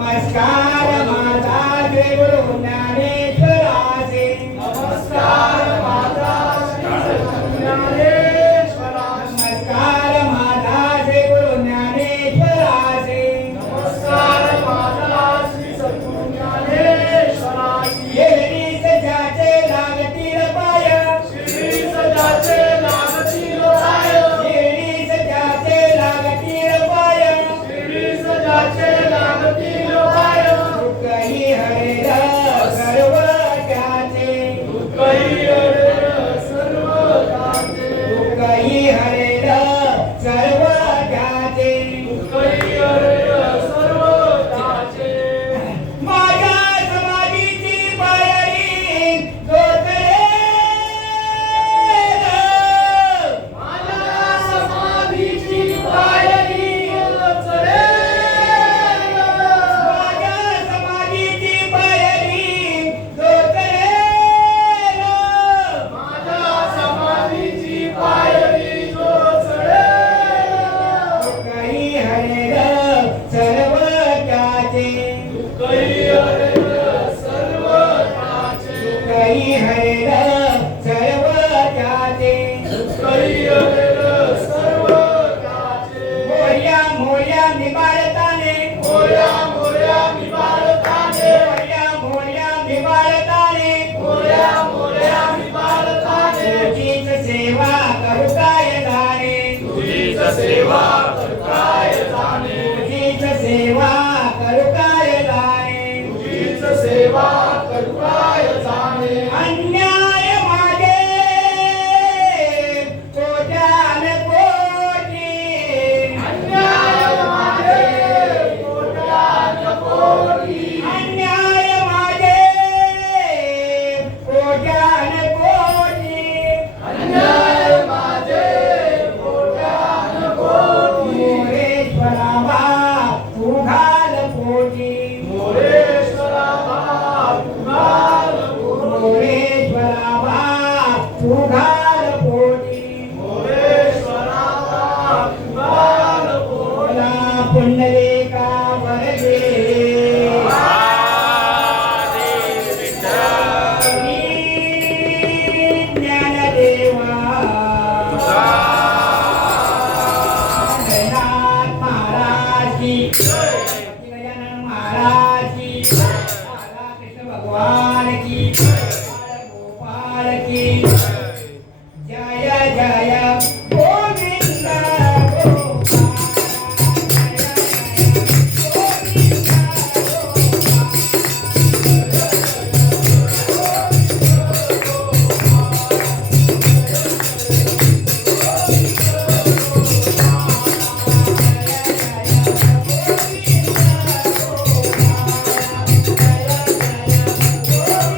नमस्कार माझा श्री गुरु ज्ञानेश्वराचे नमस्कार माझा श्री सद्गुरु ज्ञानेश्वराचे नमस्कार माझा श्री गुरु ज्ञानेश्वराचे नमस्कार माझा श्री सद्गुरु ज्ञानेश्वराचे येरी सजाचे लागतील पाय श्री सजाचे लागतील पाय येरी सजाचे लागतील पाय श्री सजाचे लागतील पाय दुःखही हरेल सर्व त्याचे दुःखही हरेल सर्व त्याचे दुःखही हरेल सर्व त्याचे दुःखही हरेल सर्व त्याचे माझ्या समाधीची पायरी जोतलेल माझ्या समाधीची पायरी जोतलेल माझ्या समाधीची पायरी जोतलेल माझ्या समाधीची पायरी जोतलेल दुःखही हरेल सर्व त्याचे दुःखही हरेल सर्व त्याचे दुःखही हरेल सर्व त्याचे दुःखही हरेल सर्व त्याचे मोर्या मोर्या निबाळताने मोर्या मोर्या निबाळताने मोर्या मोर्या निबाळताने मोर्या मोर्या निबाळताने तुझीच सेवा करू काय जाणे तुझीच सेवा करू काय जाणे तुझीच सेवा करू काय जाणे तुझीच सेवा करू काय जाणे अन्याय माझे कोट्यान कोटी अन्याय माझे कोट्यान कोटी अन्याय माझे कोट्यान कोटी अन्याय माझे कोट्यान कोटी मोरेश्वरावा तू घाल पोटी मोरेश्वरावा तू घाल पोटी मोरेश्वरावा तू घाल पोटी मोरेश्वरावा तू घाल पोटी पुंडलिका वरदे ज्ञानदेवा गजानन महाराज की गजानन महाराज की राधा कृष्ण भगवान की गोपाल की जय जय